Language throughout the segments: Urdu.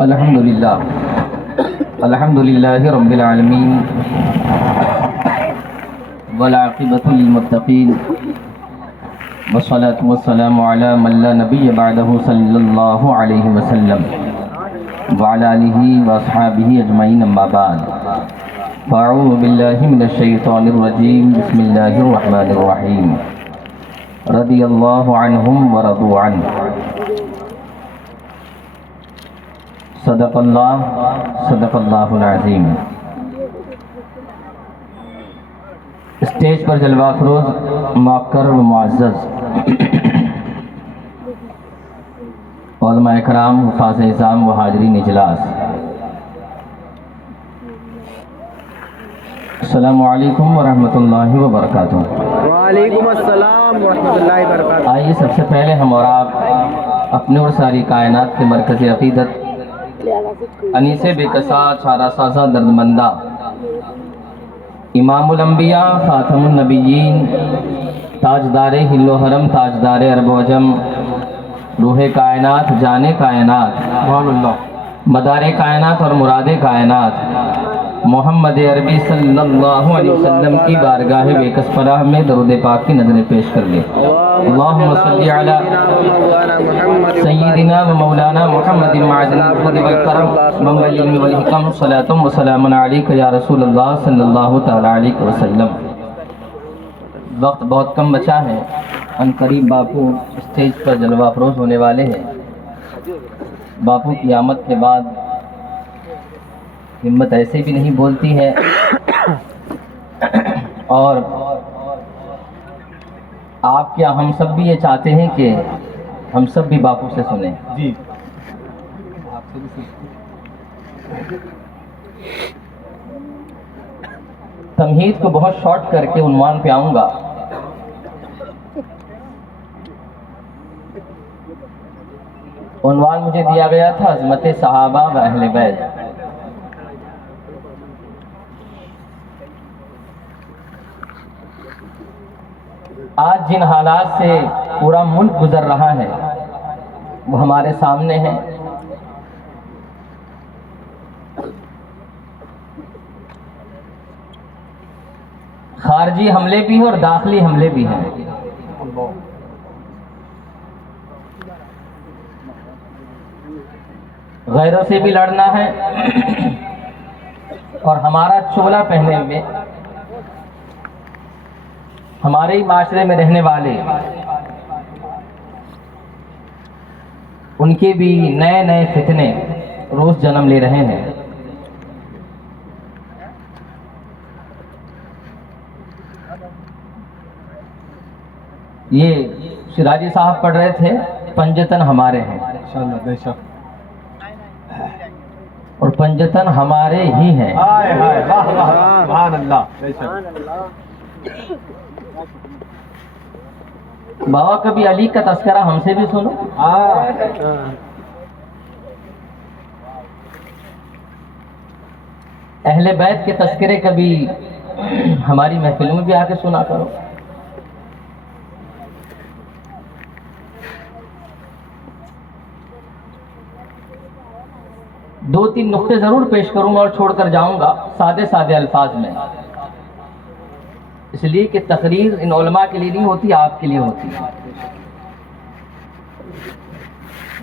الحمدللہ الحمدللہ رب العالمین والعاقبۃ للمتقین والصلاة والسلام علی من لا نبی بعدہ صلی اللہ علیہ وسلم وعلی آلہ واصحابہ اجمعین اما بعد فاعوذ باللہ من الشیطان الرجیم بسم اللہ الرحمن الرحیم رضی اللہ عنہم ورضوا عنہ صدق اللہ العظیم۔ اسٹیج پر جلوہ افروز موقر و معزز علماء اکرام، حفاظ اعظام و حاضرین اجلاس، السلام علیکم ورحمۃ اللہ وبرکاتہ۔ وعلیکم السلام ورحمۃ اللہ وبرکاتہ۔ آئیے سب سے پہلے ہم اور آپ اپنے اور ساری کائنات کے مرکز عقیدت انیس بے کسا چارہ سازہ دردمندہ امام الانبیاء خاتم النبیین تاجدار ہل و حرم تاجدار عرب و عجم روح کائنات جان کائنات مدار کائنات اور مراد کائنات محمد عربی صلی اللہ علیہ وسلم کی بارگاہ بے کس پناہ میں درود پاک کی نظریں پیش کر لیں۔ اللہم صلی علی سیدنا و مولانا محمد معدن الجود والکرم منبع العلم والحکم صلاۃ و سلام علیک یا رسول اللہ صلی اللہ تعالی علیہ وسلم۔ وقت بہت کم بچا ہے، ان قریب باپو اسٹیج پر جلوہ افروز ہونے والے ہیں۔ باپو کی آمد کے بعد ہمت ایسے بھی نہیں بولتی ہے اور آپ کیا ہم سب بھی یہ چاہتے ہیں کہ ہم سب بھی باپو سے سنیں۔ جی تمہید کو بہت شارٹ کر کے عنوان پہ آؤں گا۔ عنوان مجھے دیا گیا تھا عظمت صحابہ و اہل بیت۔ آج جن حالات سے پورا ملک گزر رہا ہے وہ ہمارے سامنے ہے۔ خارجی حملے بھی ہیں اور داخلی حملے بھی ہیں۔ غیروں سے بھی لڑنا ہے اور ہمارا چولا پہنے ہوئے ہمارے ہی معاشرے میں رہنے والے ان کے بھی نئے نئے فتنے روز جنم لے رہے ہیں۔ یہ سراجی صاحب پڑھ رہے تھے پنجتن ہمارے ہیں اور پنجتن ہمارے ہی ہیں۔ سبحان اللہ۔ بابا کبھی علی کا تذکرہ ہم سے بھی سنو۔ اہل بیت کے تذکرے کبھی ہماری محفلوں میں بھی آ کے سنا کرو۔ دو تین نقطے ضرور پیش کروں گا اور چھوڑ کر جاؤں گا سادے سادے الفاظ میں، اس لیے کہ تقریر ان علماء کے لیے نہیں ہوتی، آپ کے لیے ہوتی ہے۔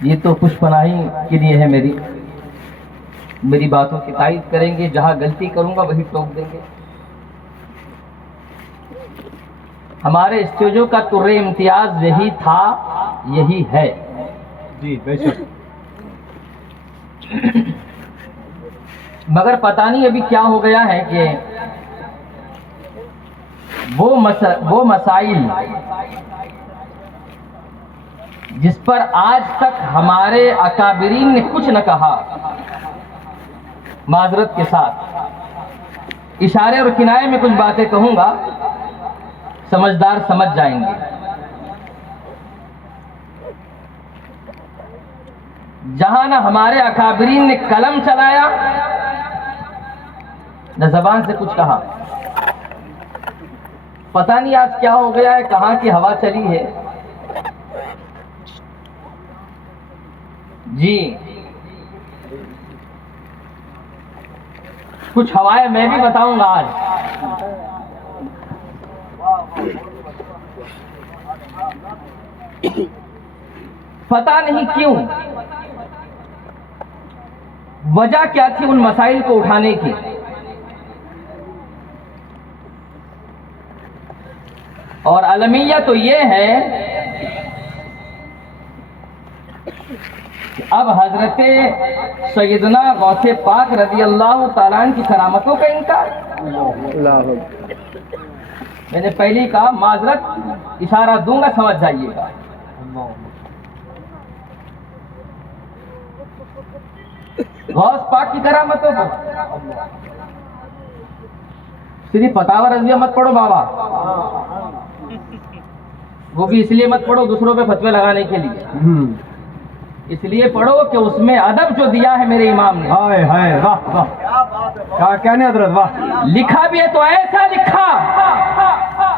یہ تو پشت پناہی کے لیے ہے، میری باتوں کی تائید کریں گے، جہاں غلطی کروں گا وہی ٹوک دیں گے۔ ہمارے اسٹیجوں کا طر امتیاز یہی تھا، یہی ہے۔ جی بے شک۔ مگر پتہ نہیں ابھی کیا ہو گیا ہے کہ وہ مسائل جس پر آج تک ہمارے اکابرین نے کچھ نہ کہا، معذرت کے ساتھ اشارے اور کنایے میں کچھ باتیں کہوں گا، سمجھدار سمجھ جائیں گے۔ جہاں نہ ہمارے اکابرین نے قلم چلایا نہ زبان سے کچھ کہا، پتہ نہیں آج کیا ہو گیا ہے، کہاں کی ہوا چلی ہے، جی کچھ ہوائیں میں بھی بتاؤں گا آج. پتہ نہیں کیوں وجہ کیا تھی ان مسائل کو اٹھانے کی. اور المیہ تو یہ ہے کہ اب حضرت سیدنا غوث پاک رضی اللہ تعالیٰ عنہ کی کرامتوں کا انکار. میں نے پہلے ہی کہا معذرت اشارہ دوں گا سمجھ جائیے گا. غوث پاک کی کرامتوں کو صرف فتاوی رضویہ مت پڑھو بابا, وہ بھی اس لیے مت پڑھو دوسروں پہ فتوے لگانے کے لیے, اس لیے پڑھو کہ اس میں ادب جو دیا ہے میرے امام نے. ہائے ہائے واہ واہ کیا کہنے حضرت واہ. لکھا بھی ہے تو ایسا لکھا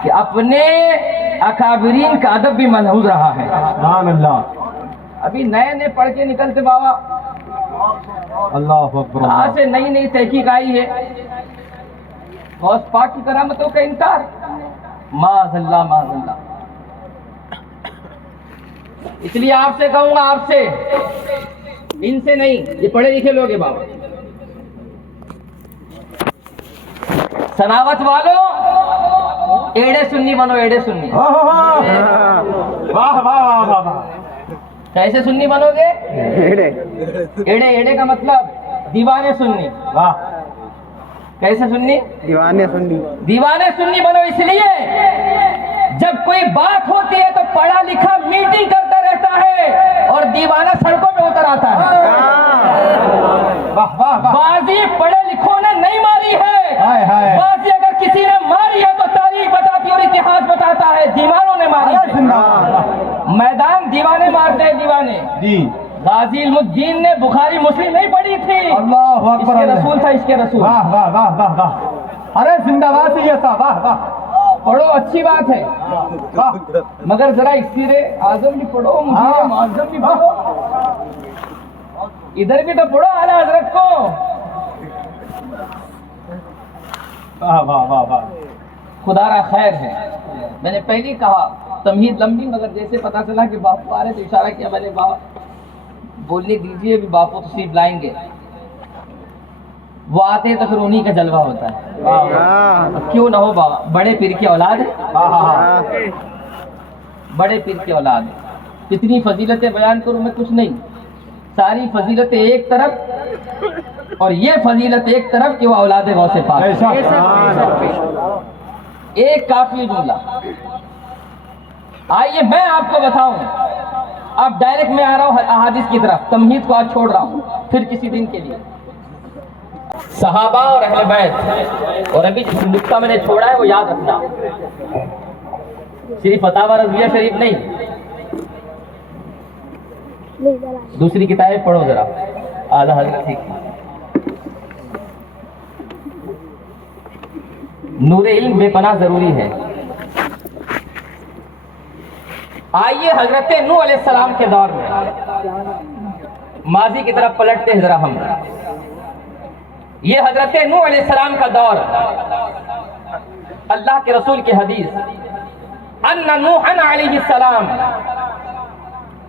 کہ اپنے اکابرین کا ادب بھی ملحوظ رہا ہے. سبحان اللہ. ابھی نئے نئے پڑھ کے نکلتے بابا, اللہ اکبر. کہاں سے نئی نئی تحقیق آئی ہے. غوث پاک کی کرامتوں کا انکار, معاذ اللہ معاذ اللہ. اس لیے آپ سے کہوں گا, آپ سے, ان سے نہیں, یہ پڑھے لکھے لوگ ہیں بابا. سناوت والو ایڑے سنی بنو, ایڑے سنی. واہ واہ واہ. کیسے سنی بنو گے؟ ایڑے, ایڑے کا مطلب دیوانے سنی. واہ. کیسے سنی؟ دیوانے سنی. دیوانے سنی بنو اس لیے جب کوئی بات ہوتی ہے تو پڑھا لکھا میٹنگ کرتا رہتا ہے اور دیوانہ سڑکوں پہ اتر آتا ہے. بازی پڑھے لکھوں نے نہیں ماری ہے, بازی اگر کسی نے ماری ہے تو تاریخ بتاتی اور اتہاس بتاتا ہے دیوانوں نے ماری ہے. میدان دیوانے مارتے ہیں, دیوانے. جی. غازی علم الدین نے بخاری مسلم نہیں پڑھی تھی, اللہ اکبر. اس کے رسول تھا, اس کے رسول. واہ واہ واہ واہ واہ. ارے زندہ باد جیسا. واہ واہ. پڑھو, اچھی بات ہے, مگر ذرا اکسیر اعظم بھی پڑھو, معظم بھی پڑھو, ادھر بھی تو پڑھو اعلی حضرت کو. واہ واہ واہ واہ. خدا را خیر ہے. میں نے پہلے کہا تمہید لمبی, مگر جیسے پتا چلا کہ باپو آ رہے تو اشارہ کیا میں نے, بابا بولنے دیجیے, ابھی باپو تشریف لائیں گے. وہ آتے تو پھر انہی کا جلوہ ہوتا ہے. کیوں نہ ہو بابا, بڑے پیر کی اولاد ہے, بڑے پیر کی اولاد ہے. کتنی فضیلتیں بیان کروں میں, کچھ نہیں. ساری فضیلتیں ایک طرف اور یہ فضیلت ایک طرف کہ وہ اولاد غوث پاک. ایک کافی جملہ. آئیے میں آپ کو بتاؤں, اب ڈائریکٹ میں آ رہا ہوں احادیث کی طرف, تمہید کو آج چھوڑ رہا ہوں پھر کسی دن کے لیے. صحابہ اور اہل بیت, اور ابھی جس نکتہ میں نے چھوڑا ہے وہ یاد رکھنا, صرف فتاوی رضویہ شریف نہیں, دوسری کتابیں پڑھو ذرا اعلیٰ حضرت کی. نور علم بے پناہ ضروری ہے. آئیے حضرت نوح علیہ السلام کے دور میں ماضی کی طرف پلٹتے ہیں ذرا ہم. یہ حضرت نوح علیہ السلام کا دور, اللہ کے رسول کی حدیث, ان نوحا علیہ السلام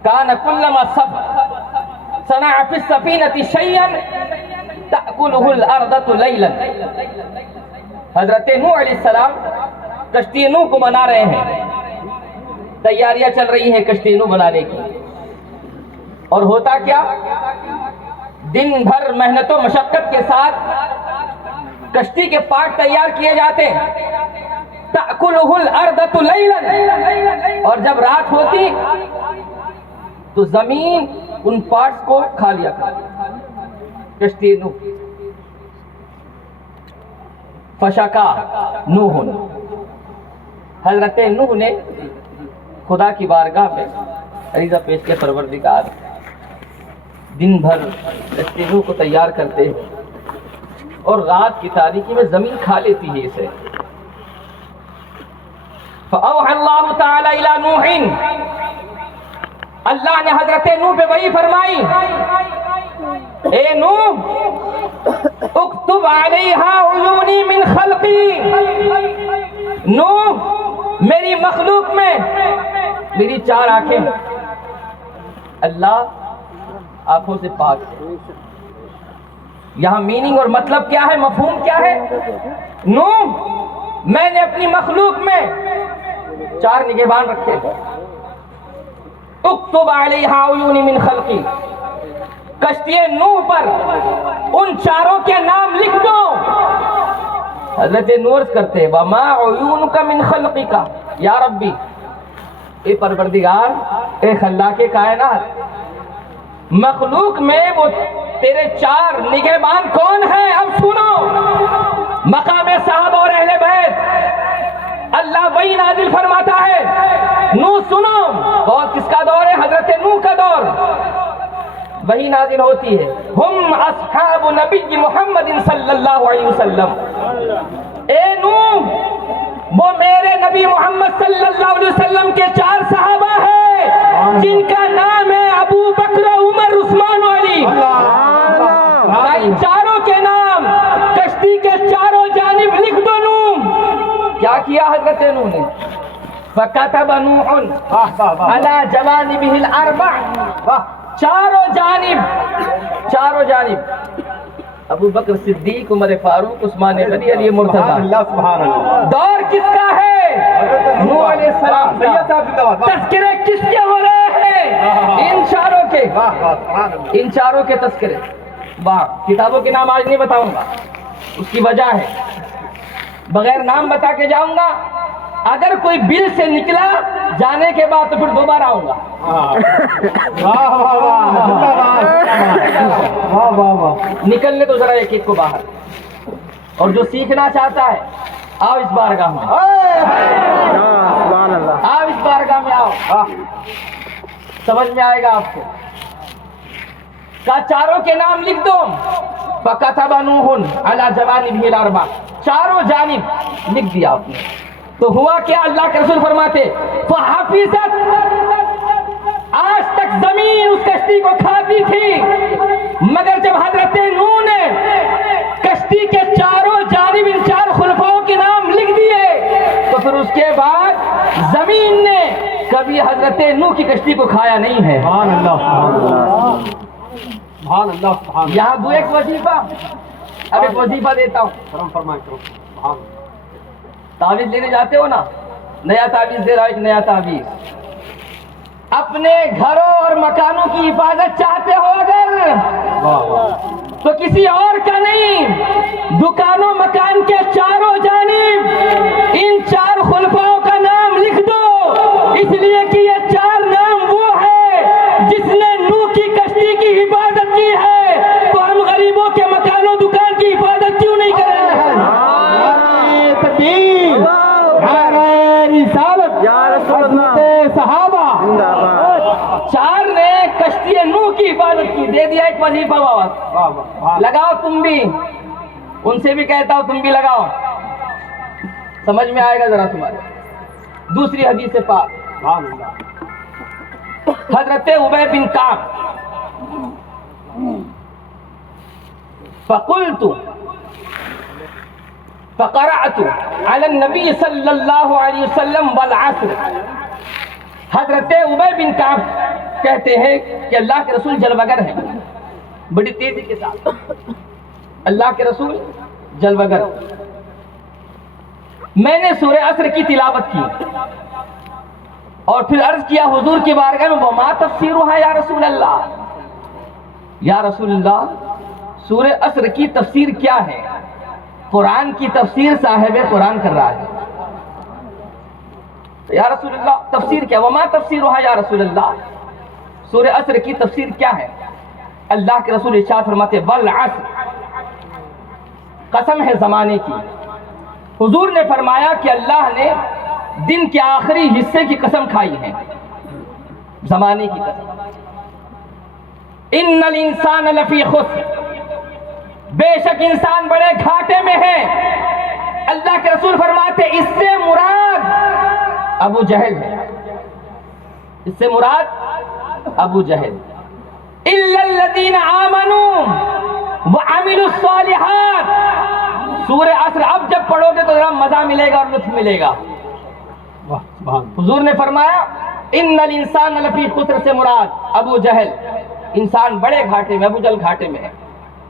کان کلما صنع فی السفینۃ شیئا تأکلہ الارض لیلا. حضرت نوح علیہ السلام کشتی نوح کو بنا رہے ہیں, تیاریاں چل رہی ہیں کشتی نوح بنانے کی. اور ہوتا کیا, دن بھر محنت و مشقت کے ساتھ کشتی کے پارٹ تیار کیے جاتے, تأکلہ الارض لیلا, اور جب رات ہوتی تو زمین ان پارٹس کو کھا لیا کرتی. کشتی نوح. فشکا نوح, حضرت نوح نے خدا کی بارگاہ میں عریضہ پیش کے, پروردگار دن بھر کشتی نوح کو تیار کرتے ہیں اور رات کی تاریکی میں زمین کھا لیتی ہے اسے. فأوحى اللہ تعالی الی نوح اللہ نے حضرت نوح پہ وہی فرمائی، اے نوح اکتب علیہا عیونی من خلقی، نوح میری مخلوق میں میری 4 آنکھیں، اللہ آنکھوں سے پاک ہے۔ یہاں میننگ اور مطلب کیا ہے، مفہوم کیا ہے؟ نوح میں نے اپنی مخلوق میں 4 نگہبان رکھے، اکتب علیہا عیونی من خلقی، کشتی نوح پر ان 4 کے نام لکھ دو۔ حضرت نوح کرتے وما عیونک من خلقک یا ربی، اے پروردگار، اے خلاق کائنات، مخلوق میں وہ تیرے 4 نگہبان کون ہیں؟ اب سنو مقام صحابہ اور اہل بیت، اللہ وہی نازل فرماتا ہے، نوح سنو، اور کس کا دور ہے؟ حضرت نوح کا دور، وہی نازل ہوتی ہے، ہم اصحاب نبی محمد صلی اللہ علیہ وسلم، اے نوح وہ میرے نبی محمد صلی اللہ علیہ وسلم کے 4 صحابہ ہیں جن کا نام ہے ابو بکر، عمر، عثمان و علی۔ ان 4 کے نام کشتی کے 4 جانب لکھ دو۔ نوح کیا کیا حضرت نوح نے؟ فَكَتَبَ نُوحٌ عَلَى جَوَانِبِهِ الْأَرْبَعِ، 4 جانب ابو بکر صدیق، عمر فاروق، عثمان غنی، علی مرتضیٰ۔ دور کس کا ہے؟ نوح علیہ السلام کا۔ تذکرے کس کے ہو رہے ہیں؟ ان 4 کے تذکرے۔ واہ، کتابوں کے نام آج نہیں بتاؤں گا، اس کی وجہ ہے بغیر نام بتا کے جاؤں گا، اگر کوئی بل سے نکلا جانے کے بعد تو پھر دوبارہ آؤں گا۔ نکلنے تو ذرا ایک کو باہر، اور جو سیکھنا چاہتا ہے آؤ اس بارگاہ میں، آؤ اس بارگاہ میں، آؤ، سمجھ میں آئے گا آپ کو۔ کا 4 کے نام لکھ دو، فَكَتَبَ نُوحٌ عَلَى جَوَانِبِهِ الْأَرْبَعِ، 4 جانب لکھ دیا آپ نے۔ تو ہوا کیا؟ اللہ کے رسول فرماتے فَحَفِظَتْ، آج تک زمین اس کشتی کو کھاتی تھی، مگر جب حضرت نوح نے کشتی کے 4 جانب ان 4 خلفاؤں کے نام لکھ دیے تو پھر اس کے بعد زمین نے کبھی حضرت نوح کی کشتی کو کھایا نہیں ہے۔ یہاں دو ایک وظیفہ، اب ایک وظیفہ دیتا ہوں۔ تعویذ لینے جاتے ہو نا، نیا تعویذ دے رہا ہے، ایک نیا تعویذ۔ اپنے گھروں اور مکانوں کی حفاظت چاہتے ہو اگر، تو کسی اور کا نہیں، دکانوں مکان کے 4 جانب ان 4 خلفاؤں کا نام لکھ دو، اس لیے کہ یہ 4 نام وہ ہے جس نے نوح کی کشتی کی حفاظت کی ہے، تو ہم غریبوں کے مکانوں دکان کی حفاظت کیوں نہیں کریں؟ صحابہ 4 نے کشتی نوح کی حفاظت کی، دے دیا ایک وظیفہ بابا۔ لگاؤ تم بھی، ان سے بھی کہتا ہوں تم بھی لگاؤ، سمجھ میں آئے گا ذرا تمہارے۔ دوسری حدیث پاک، حضرت ابی بن کعب، فقلت فقرأت علی النبی صلی اللہ علیہ وسلم والعصر، حضرت ابی بن کعب کہتے ہیں کہ اللہ کے رسول جلوگر ہیں، بڑی تیزی کے ساتھ اللہ کے رسول جلوگر۔ میں نے سورہ عصر کی تلاوت کی اور پھر عرض کیا حضور کی بارگاہ میں، وما تفسیرها یا رسول اللہ، یا رسول اللہ سورہ عصر کی تفسیر کیا ہے؟ قرآن کی تفسیر صاحب قرآن کر رہا ہے، یا رسول اللہ تفسیر کیا؟ وما تفسیرها یا رسول اللہ، سورہ عصر کی تفسیر کیا ہے؟ اللہ کے رسول ارشاد فرماتے والعصر، قسم ہے زمانے کی۔ حضور نے فرمایا کہ اللہ نے دن کے آخری حصے کی قسم کھائی ہے، زمانے کی قسم۔ ان الانسان لفی خسر، بے شک انسان بڑے گھاٹے میں ہے۔ اللہ کے رسول فرماتے اس سے مراد ابو جہل ہے، اس سے مراد ابو جہل. الا الذین آمنوا وعملوا الصالحات. سورہ عصر اب جب پڑھو گے تو ذرا مزہ ملے گا اور لطف ملے گا. حضور نے فرمایا ان الانسان لفی خسر سے مراد ابو جہل. انسان بڑے گھاٹے میں، ابو جہل گھاٹے میں ہے.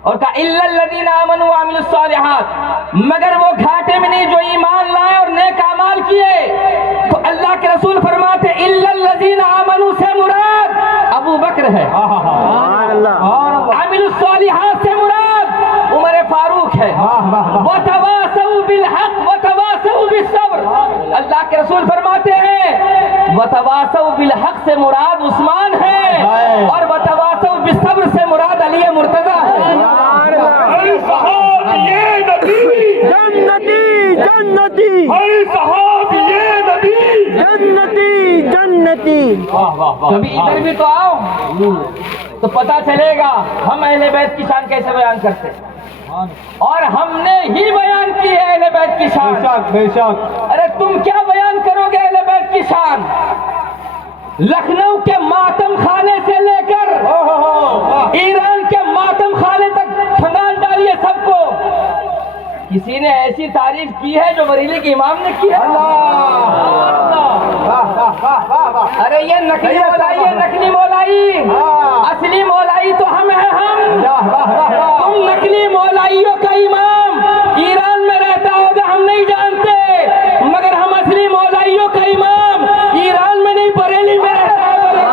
اور کہا الا الذین آمنوا وعملوا الصالحات، مگر وہ گھاٹے میں نہیں جو ایمان لائے اور نیک اعمال کیے. تو اللہ کے رسول فرماتے الا الذین آمنوا سے مراد ابو بکر ہے. عامل الصالحات سے مراد عمر فاروق ہے. وتواصوا بالحق وتواصوا بالصبر. اللہ کے رسول فرماتے ہیں وتواصوا بالحق سے مراد عثمان ہے اور وتواصوا بالصبر سے مراد علی مرتضیٰ ہے. جنتی جنتی جنتی جنتی. کبھی ادھر بھی تو آؤ تو پتہ چلے گا ہم اہل بیت کی شان کیسے بیان کرتے ہیں. اور ہم نے ہی بیان کی ہے اہل بیت کی شان. بے شک. ارے تم کیا بیان کرو گے اہل بیت کی شان؟ لکھنؤ کے ماتم خانے سے لے کر ایران کے ماتم خانے تک پھنگال ڈالیے سب کو. کسی نے ایسی تعریف کی ہے جو بریلی کے امام نے کی ہے؟ ارے یہ نقلی مولائی ہے، نقلی مولائی. اصلی مولائی تو ہم ہیں. ہم تم نقلی مولائیوں کا امام ایران میں رہتا ہوگا ہم نہیں جانتے، مگر ہم اصلی مولائیوں کا امام ایران میں نہیں بریلی میں رہتا ہوگا.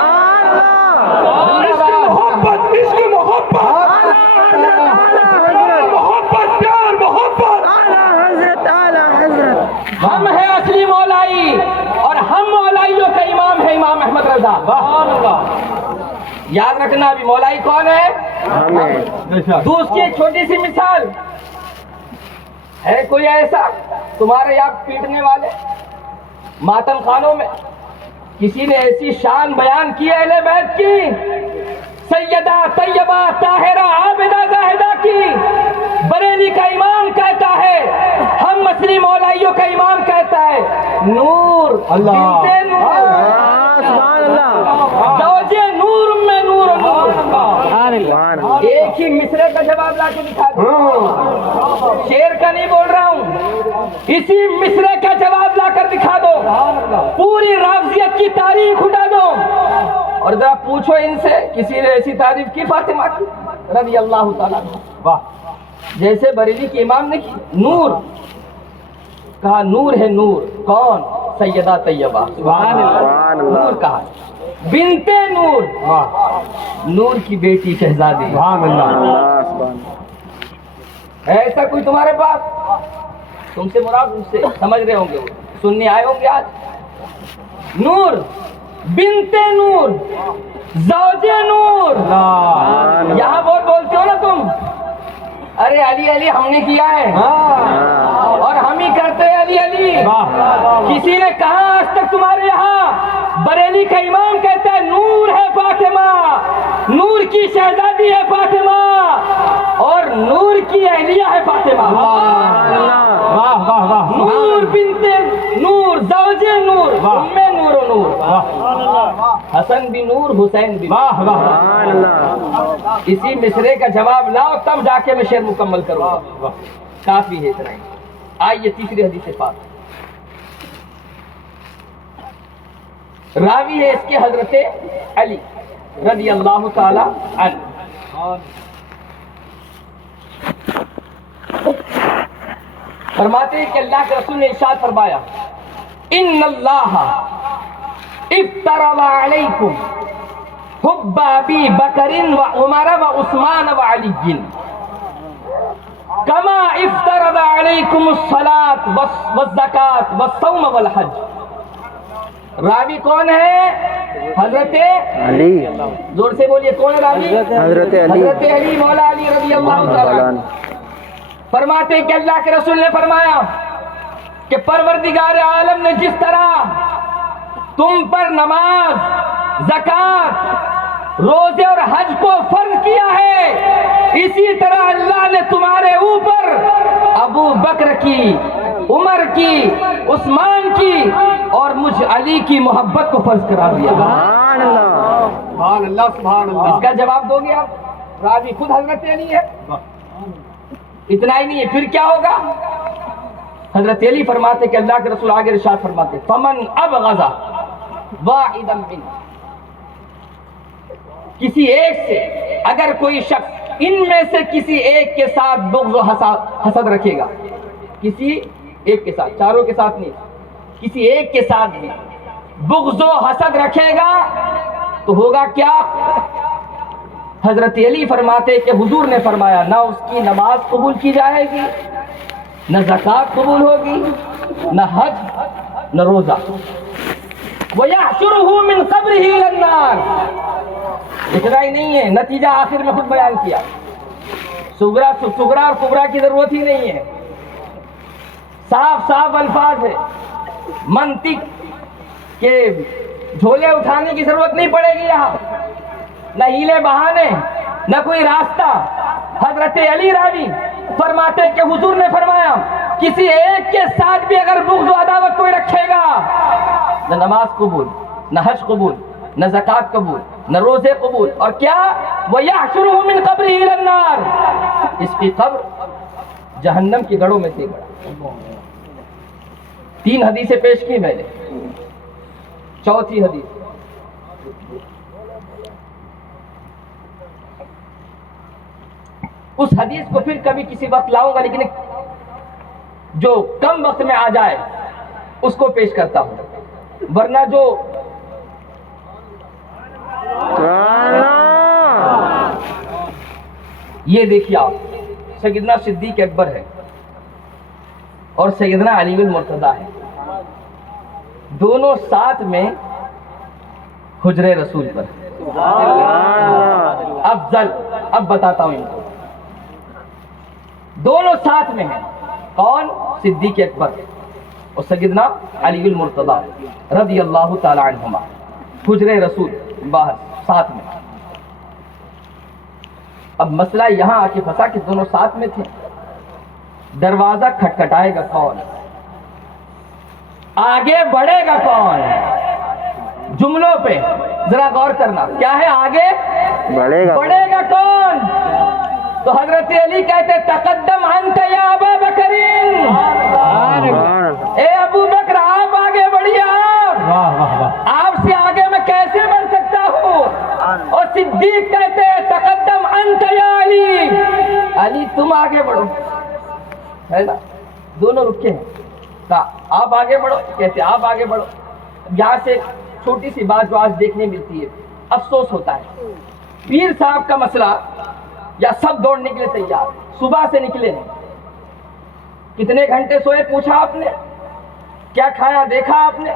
ہم ہیں اصلی مولائی اور ہم مولائیوں کا امام ہے امام احمد رضا. یاد رکھنا ابھی مولائی کون ہے؟ دوسری ایک چھوٹی سی مثال ہے. کوئی ایسا تمہارے یہاں پیٹنے والے ماتم خانوں میں کسی نے ایسی شان بیان کی اہل بیت کی، سیدہ طیبہ طاہرہ عابدہ زاہدہ کی، بریلی کا امام کہتا ہے، ہم اصلی مولائیوں کا امام کہتا ہے نور بنت نور، زوجے نور میں نور نور. ایک ہی مصرے کا جواب لا کے دکھا دو. شعر کا نہیں بول رہا ہوں، اسی مصرے کا جواب لا کر دکھا دو. پوری رافضیت کی تاریخ اٹھا دو اور ذرا پوچھو ان سے کسی نے ایسی تعریف کی فاطمہ کی رضی اللہ تعالیٰ عنہ جیسے بریلی کے امام نے کی؟ نور کہا نور ہے نور. کون؟ سیدہ طیبہ. نور کہا بنت نور، نور کی بیٹی شہزادی. ایسا کوئی تمہارے پاس؟ تم سے مراد اس سے سمجھ رہے ہوں گے، سننے آئے ہوں گے آج. نور بنت نور زوج نور. یہاں بہت بولتے ہو نا تم، ارے علی علی ہم نے کیا ہے اور ہم ہی کرتے ہیں علی علی. کسی نے کہا آج تک تمہارے یہاں بریلی کا امام کہتا ہے نور ہے فاطمہ، نور کی شہزادی ہے فاطمہ اور نور کی اہلیہ ہے فاطمہ. نور بنت نور زوج نور ام نور و نور، حسن بھی نور حسین بھی. اسی مصرے کا جواب لاؤ تب جا کے میں شعر مکمل کروں گا. کافی ہے اتنا ہی. آئیے تیسری حدیث پاک. راوی ہے اس کے حضرت علی رضی اللہ تعالی عنہ. فرماتے ہیں کہ اللہ کے رسول نے ارشاد فرمایا ان اللہ افترض علیکم حب ابی بکر و عمر و عثمان و علی کما افترض علیکم الصلاۃ والزکاۃ والصوم والحج. راوی کون ہے؟ حضرت علی. زور سے بولیے کون ہے راوی؟ حضرت علی. حضرت علی مولا علی رضی اللہ تعالی عنہ. فرماتے کہ اللہ کے رسول نے فرمایا کہ پروردگار عالم نے جس طرح تم پر نماز، زکوٰۃ، روزے اور حج کو فرض کیا ہے، اسی طرح اللہ نے تمہارے اوپر ابو بکر کی، عمر کی، عثمان کی اور مجھ علی کی محبت کو فرض قرار دیا. سبحان اللہ. سبحان اللہ سبحان اس اللہ. کا جواب دو گے آپ؟ راوی خود حضرت علی ہے. اتنا ہی نہیں ہے، پھر کیا ہوگا؟ حضرت علی فرماتے کہ اللہ کے رسول آگے ارشاد فرماتے فمن ابغض واحدا من، کسی ایک سے اگر کوئی شخص ان میں سے کسی ایک کے ساتھ بغض و حسد رکھے گا، کسی ایک کے ساتھ، چاروں کے ساتھ نہیں، کسی ایک کے ساتھ بھی بغض و حسد رکھے گا تو ہوگا کیا؟ حضرت علی فرماتے کہ حضور نے فرمایا نہ اس کی نماز قبول کی جائے گی، نہ زکوٰۃ قبول ہوگی، نہ حج، نہ روزہ. وَيَحْشُرُهُ مِنْ قَبْرِهِ إِلَى النَّارِ. اتنا ہی نہیں ہے، نتیجہ آخر میں خود بیان کیا. صغرا اور کبرا کی ضرورت ہی نہیں ہے، صاف صاف الفاظ ہے. منطق کے جھولے اٹھانے کی ضرورت نہیں پڑے گی یہاں، نہ ہیلے بہانے، نہ کوئی راستہ. حضرت علی راوی فرماتے کہ حضور نے فرمایا کسی ایک کے ساتھ بھی اگر بغض و عداوت کوئی رکھے گا، نہ نماز قبول، نہ حج قبول، نہ زکوٰۃ قبول، نہ روزے قبول، اور کیا وَيَحْشُرُهُ مِنْ قَبْرِهِ إِلَى النَّارِ، اس کی قبر جہنم کی گڑھوں میں سے گڑا. 3 حدیثیں پیش کی میں نے، چوتھی حدیث اس حدیث کو پھر کبھی کسی وقت لاؤں گا، لیکن جو کم وقت میں آ جائے اس کو پیش کرتا ہوں، ورنہ جو یہ دیکھیے آپ، سیدنا صدیق اکبر ہے اور سیدنا علی المرتضیٰ ہے، دونوں ساتھ میں حجرے رسول پر. افضل، اب بتاتا ہوں ان کو، دونوں ساتھ میں ہیں. کون؟ صدیق اکبر اور سیدنا علی المرتضیٰ رضی اللہ تعالی عنہما، حجرے رسول باہر ساتھ میں. اب مسئلہ یہاں آ کے پھنسا کہ دونوں ساتھ میں تھے. دروازہ کھٹکھٹائے گا کون؟ آگے بڑھے گا کون؟ جملوں پہ ذرا غور کرنا، کیا ہے؟ آگے بڑھے گا کون؟ تو حضرت علی کہتے تقدم انت یا ابا بکر، اے ابو بکر آپ آگے بڑھیے. آپ سے آگے میں کیسے بڑھ سکتا ہوں؟ اور صدیق کہتے تقدم انت یا علی، علی تم آگے بڑھو، ہے نا؟ دونوں رکے ہیں، کہا آپ آگے بڑھو، کہتے آپ آگے بڑھو. یہاں سے چھوٹی سی بات جو آج دیکھنے ملتی ہے، افسوس ہوتا ہے، پیر صاحب کا مسئلہ یا سب دوڑنے کے لیے تیار، صبح سے نکلے ہیں، کتنے گھنٹے سوئے پوچھا آپ نے؟ کیا کھایا دیکھا آپ نے؟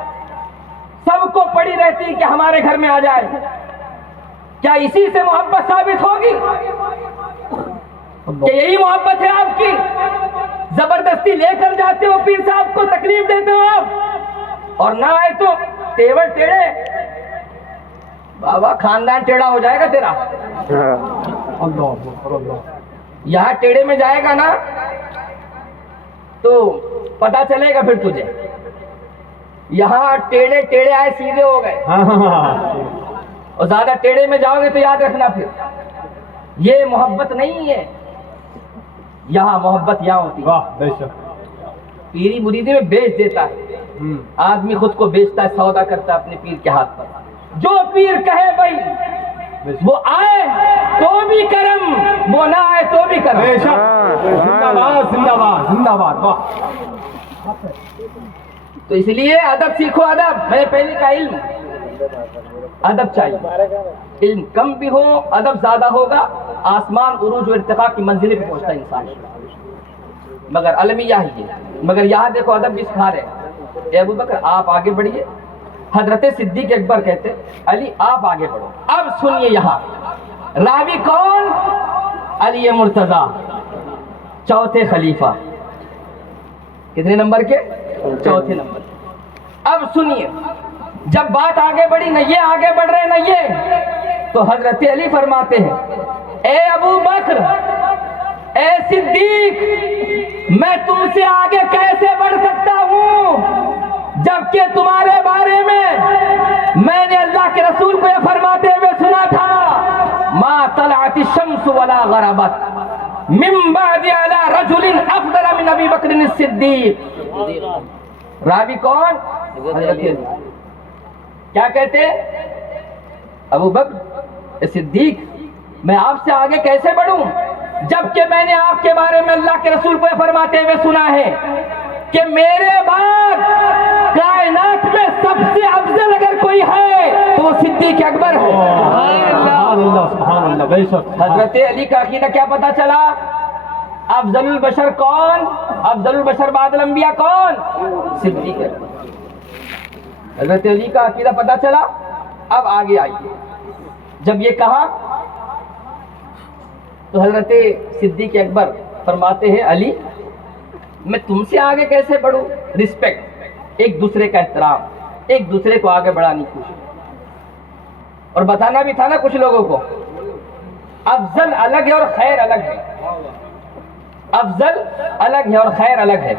سب کو پڑی رہتی کہ ہمارے گھر میں آ جائے. کیا اسی سے محبت ثابت ہوگی کہ یہی محبت ہے آپ کی؟ زبردستی لے کر جاتے ہو پیر صاحب کو، تکلیف دیتے ہو آپ، اور نہ آئے تو تیور ٹیڑے. بابا خاندان ٹیڑھا ہو جائے گا تیرا. یہاں ٹیڑے میں جائے گا نا تو پتا چلے گا پھر تجھے. یہاں ٹیڑے ٹیڑے آئے سیدھے ہو گئے، اور زیادہ ٹیڑے میں جاؤ گے تو یاد رکھنا پھر یہ محبت نہیں ہے. یہاں محبت یہاں ہوتی ہے. پیری مریدی میں بیچ دیتا ہے آدمی، خود کو بیچتا ہے، سودا کرتا ہے اپنے پیر کے ہاتھ پر. جو پیر کہے بھائی وہ آئے تو بھی کرم، وہ نہ آئے تو بھی کرم. زندہ باد زندہ باد زندہ باد. تو اس لیے ادب سیکھو. ادب میں نے پہلے کا علم، ادب چاہیے. علم کم بھی ہو، ادب زیادہ ہوگا، آسمان عروج و ارتقاء کی منزلیں پہ پہنچتا ہے انسان. مگر المیہ ہی ہے. مگر یہاں دیکھو ادب بھی سکھا رہے ہیں. اے ابو بکر آپ آگے بڑھیے. حضرت صدیق اکبر کہتے علی آپ آگے بڑھو. اب سنیے یہاں راوی کون؟ علی مرتضیٰ، چوتھے خلیفہ. کتنے نمبر کے؟ چوتھے نمبر. اب سنیے، جب بات آگے بڑھی، نہ یہ آگے بڑھ رہے نہ یہ، تو حضرت علی فرماتے ہیں اے ابو بکر، اے صدیق، میں تم سے آگے کیسے بڑھ سکتا ہوں جبکہ تمہارے بارے میں نے اللہ کے رسول کو یہ فرماتے ہوئے سنا غربت من بعد علی رجل افضل من ابی بکر الصدیق. راوی کون؟ حضرت علی. کیا کہتے؟ ابو بکر صدیق میں آپ سے آگے کیسے بڑھوں جبکہ میں نے آپ کے بارے میں اللہ کے رسول کو فرماتے ہوئے سنا ہے کہ میرے بعد کائنات میں سب سے افضل اگر کوئی ہے تو وہ صدیق اکبر ہے. سبحان اللہ سبحان اللہ بے شک. حضرت علی کا عقیدہ کیا پتا چلا؟ افضل البشر کون؟ افضل البشر بعد الانبیاء کون؟ صدیق اکبر. حضرت علی کا عقیدہ پتا چلا. اب آگے آئیے. جب یہ کہا تو حضرت صدیق اکبر فرماتے ہیں علی میں تم سے آگے کیسے بڑھوں؟ رسپیکٹ, ایک دوسرے کا احترام, ایک دوسرے کو آگے بڑھانے کی کوشش. اور بتانا بھی تھا نا کچھ لوگوں کو افضل الگ ہے اور خیر الگ ہے. افضل الگ ہے اور خیر الگ ہے.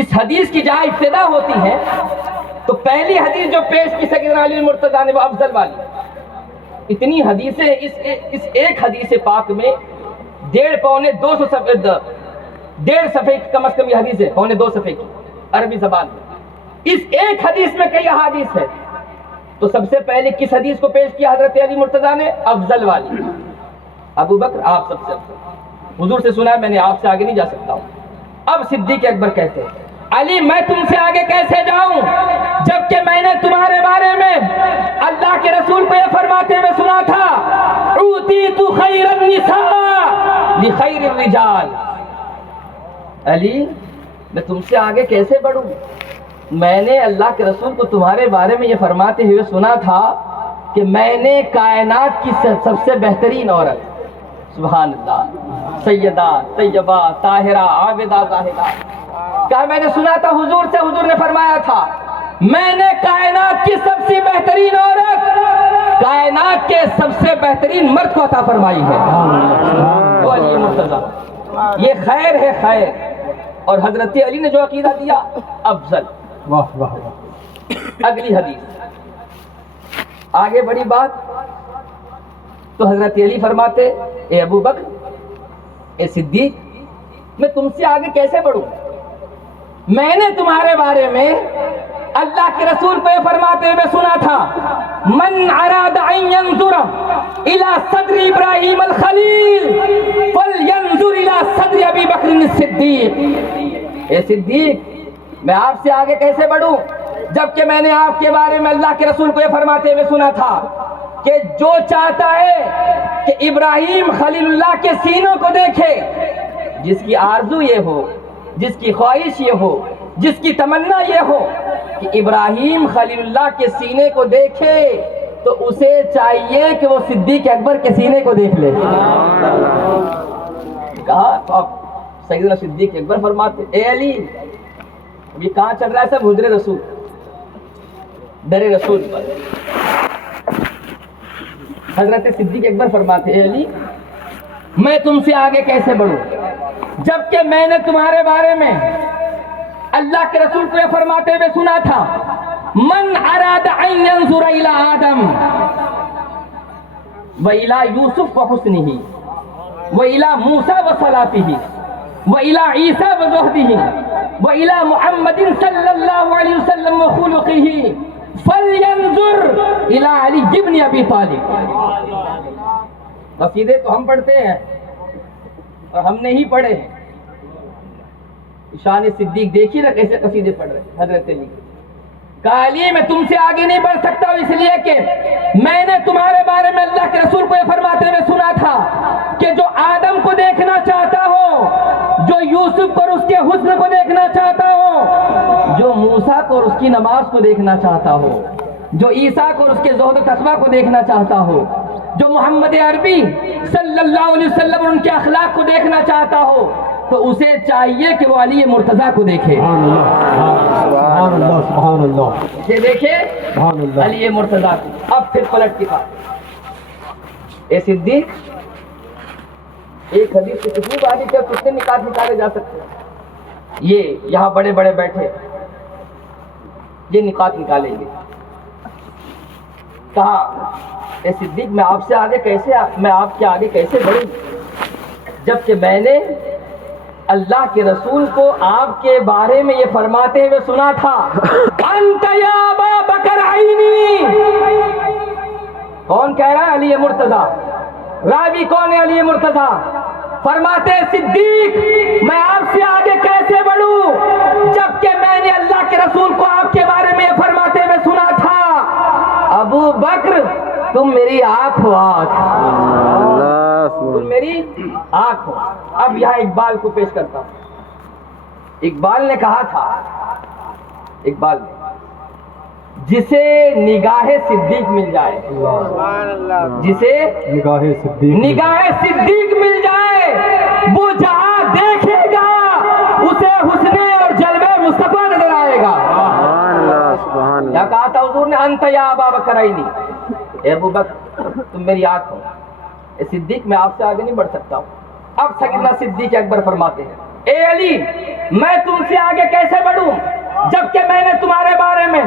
اس حدیث کی جہاں ابتدا ہوتی ہے تو پہلی حدیث جو پیش کی سیدنا علی مرتضیٰ نے وہ افضل والی. اتنی حدیثیں اس ایک حدیث پاک میں 150 صفحے 1.5 صفحے کم از کم یہ حدیث ہے, 2.25 صفحے کی عربی زبان میں. اس ایک حدیث میں کئی احادیث ہے. تو سب سے پہلے کس حدیث کو پیش کیا حضرت علی مرتضیٰ نے؟ افضل والی. ابو بکر آپ سب سے افضل. حضور سے سنا ہے, میں نے آپ سے آگے نہیں جا سکتا ہوں. اب صدیق اکبر کہتے ہیں علی میں تم سے آگے کیسے جاؤں جبکہ میں نے تمہارے بارے میں اللہ کے رسول کو یہ فرماتے ہوئے سنا تھا اوتیت خیر النساء لخیر الرجال. علی میں تم سے آگے کیسے بڑھوں؟ میں نے اللہ کے رسول کو تمہارے بارے میں یہ فرماتے ہوئے سنا تھا کہ میں نے کائنات کی سب سے بہترین عورت, سبحان اللہ, سیدہ طیبہ طاہرہ عابدہ زاہدہ, کہا میں نے سنا تھا حضور سے, حضور نے فرمایا تھا میں نے کائنات کی سب سے بہترین عورت کائنات کے سب سے بہترین مرد کو عطا فرمائی ہے, وہ علی مرتضیٰ. یہ خیر ہے خیر. اور حضرت علی نے جو عقیدہ دیا افضل. واہ واہ واہ. اگلی حدیث آگے بڑی بات تو حضرت علی فرماتے اے ابو بکر اے صدیق میں تم سے آگے کیسے بڑھوں؟ میں نے تمہارے بارے میں اللہ کے رسول کو یہ فرماتے ہوئے سنا تھا من اراد ان ينظر الى صدر ابراہیم الخلیل فلینظر الى صدر ابی بکر الصدیق. اے صدیق میں آپ سے آگے کیسے بڑھوں جبکہ میں نے آپ کے بارے میں اللہ کے رسول کو یہ فرماتے ہوئے سنا تھا کہ جو چاہتا ہے کہ ابراہیم خلیل اللہ کے سینوں کو دیکھے, جس کی آرزو یہ ہو, جس کی خواہش یہ ہو, جس کی تمنا یہ ہو کہ ابراہیم خلیل اللہ کے سینے کو دیکھے تو اسے چاہیے کہ وہ صدیق اکبر کے سینے کو دیکھ لے. کہا تو اب سیدنا صدیق اکبر فرماتے اے علی یہ کہاں چل رہا ہے سب حجر رسول در رسول پر. حضرت صدیق اکبر فرماتے اے علی میں تم سے آگے کیسے بڑھوں جبکہ میں نے تمہارے بارے میں اللہ کے رسول کو یہ فرماتے ہوئے سنا تھا من اراد ان ينظر الى آدم والى یوسف وحسنه والى موسیٰ وصلاته والى عیسیٰ وزہده والى محمد صلی اللہ علیہ وسلم وخلقه فلینظر الى علی بن ابی طالب. قصیدے تو ہم پڑھتے ہیں اور ہم نے ہی پڑھے ہیں. شان صدیق دیکھیے نا کیسے قصیدے پڑھ رہے حضرت علی. کہا علی میں تم سے آگے نہیں بڑھ سکتا ہوں اس لیے کہ میں نے تمہارے بارے میں اللہ کے رسول کو یہ فرماتے ہوئے سنا تھا کہ جو آدم کو دیکھنا چاہتا ہو, جو یوسف کو اور اس کے حسن کو دیکھنا چاہتا ہو, جو موسیٰ کو اور اس کی نماز کو دیکھنا چاہتا ہو, جو عیسیٰ کو اور اس کے زہد و تقویٰ کو دیکھنا چاہتا ہو, جو محمد عربی صلی اللہ علیہ وسلم اور ان کے اخلاق کو دیکھنا چاہتا ہو تو اسے چاہیے کہ وہ علی مرتضیٰ کو دیکھے. سبحان اللہ سبحان اللہ. یہ دیکھے سبحان اللہ. علی مرتضیٰ کو. اب پھر پلٹ کے بات اے صدیق ایک حدیث سے کتنی باری کیا کتنے نکات نکالے جا سکتے ہیں. یہ یہاں بڑے بڑے بیٹھے یہ نکات نکالیں گے. کہا اے صدیق میں آپ کے آگے کیسے بڑھوں جبکہ میں نے اللہ کے رسول کو آپ کے بارے میں یہ فرماتے ہوئے سنا تھا انت یا ابا بکر عینی. کون کہہ رہا ہے؟ علی مرتضیٰ. راوی کون ہے؟ علی مرتضیٰ. فرماتے صدیق میں آپ سے آگے کیسے بڑھوں جبکہ میں نے اللہ کے رسول کو آپ کے بارے میں یہ فرماتے ہوئے سنا تھا ابو بکر تم میری آنکھ ہو آنکھ. تم میری آنکھ ہو. اب یہاں اقبال کو پیش کرتا ہوں. اقبال نے کہا تھا جسے نگاہ صدیق مل جائے, جسے نگاہ صدیق مل جائے وہ جہاں دیکھے گا اسے حسن اور جلوے مصطفیٰ نظر آئے گا. کیا کہا تھا حضور نے؟ انت یا ابا بکر عینی. اے ابو بکر تم میری آنکھ ہو. اے صدیق میں آپ سے آگے نہیں بڑھ سکتا ہوں. اب سیدنا صدیق اکبر فرماتے ہیں اے علی میں تم سے آگے کیسے بڑھوں جبکہ میں نے تمہارے بارے میں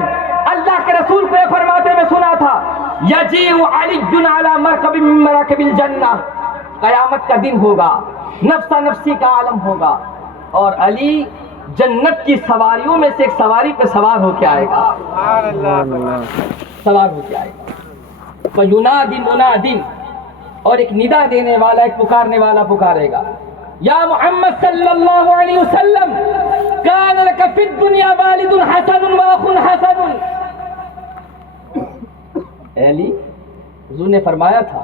اللہ کے رسول کو یہ فرماتے ہوئے سنا تھا یجیء علی علی مرکب من مراکب الجنہ. قیامت کا دن ہوگا, نفسا نفسی کا عالم ہوگا اور علی جنت کی سواریوں میں سے ایک سواری پہ سوار ہو کے آئے گا. سوار ہو کے آئے گا. فینادی منادٍ اور ایک ندا دینے والا, ایک پکارنے والا پکارے گا یا محمد صلی اللہ علیہ وسلم کان لک فی الدنیا والد حسن و اخ حسن. اے علی حضور نے فرمایا تھا